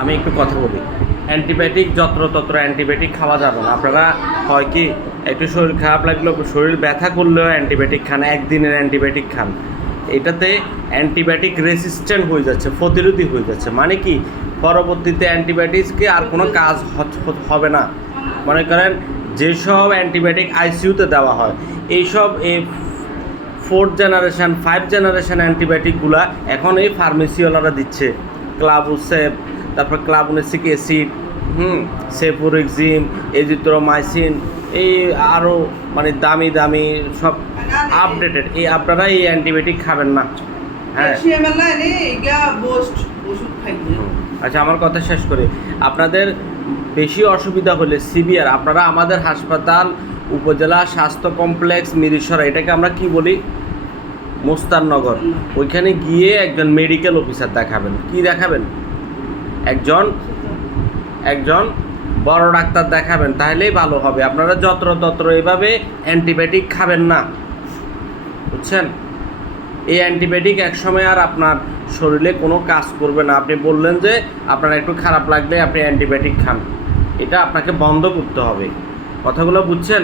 আমি একটু কথা বলি। অ্যান্টিবায়োটিক যত্রতত্র অ্যান্টিবায়োটিক খাওয়া যাবে না। আপনারা হয় কি একটু শরীর খারাপ লাগলেও শরীর ব্যথা করলেও অ্যান্টিবায়োটিক খান, একদিনের অ্যান্টিবায়োটিক খান। এটাতে অ্যান্টিবায়োটিক রেসিস্ট্যান্ট হয়ে যাচ্ছে, প্রতিরোধী হয়ে যাচ্ছে। মানে কি পরবর্তীতে অ্যান্টিবায়োটিক্সকে আর কোনো কাজ হবে না। মনে করেন যেসব অ্যান্টিবায়োটিক আইসিইউতে দেওয়া হয়, এইসব 4th জেনারেশন 5 জেনারেশন অ্যান্টিবায়োটিকগুলা এখন এই ফার্মেসিওয়ালারা দিচ্ছে। ক্লাবুসেপ, তারপর ক্লাবুনেসিক অ্যাসিড, সেফুরিক্সিম, এজিথ্রোমাইসিন, এই আরও মানে দামি দামি সব আপডেটেড। এই আপনারা এই অ্যান্টিবায়োটিক খাবেন না। হ্যাঁ, আচ্ছা আমার কথা শেষ করি। আপনাদের বেশি অসুবিধা হলে সিভিয়ার, আপনারা আমাদের হাসপাতাল উপজেলা স্বাস্থ্য কমপ্লেক্স মিরিশরা, এটাকে আমরা কি বলি, মোস্তারনগর, ওইখানে গিয়ে একজন মেডিকেল অফিসার দেখাবেন। কি দেখাবেন? একজন বড় ডাক্তার দেখাবেন, তাহলেই ভালো হবে। আপনারা যত্রতত্র এভাবে অ্যান্টিবায়োটিক খাবেন না, বুঝছেন? এই অ্যান্টিবায়োটিক একসময় আর আপনার শরীরে কোনো কাজ করবে না। আপনি বললেন যে আপনার একটু খারাপ লাগলে আপনি অ্যান্টিবায়োটিক খান, এটা আপনাকে বন্ধ করতে হবে। কথাগুলো বুঝছেন?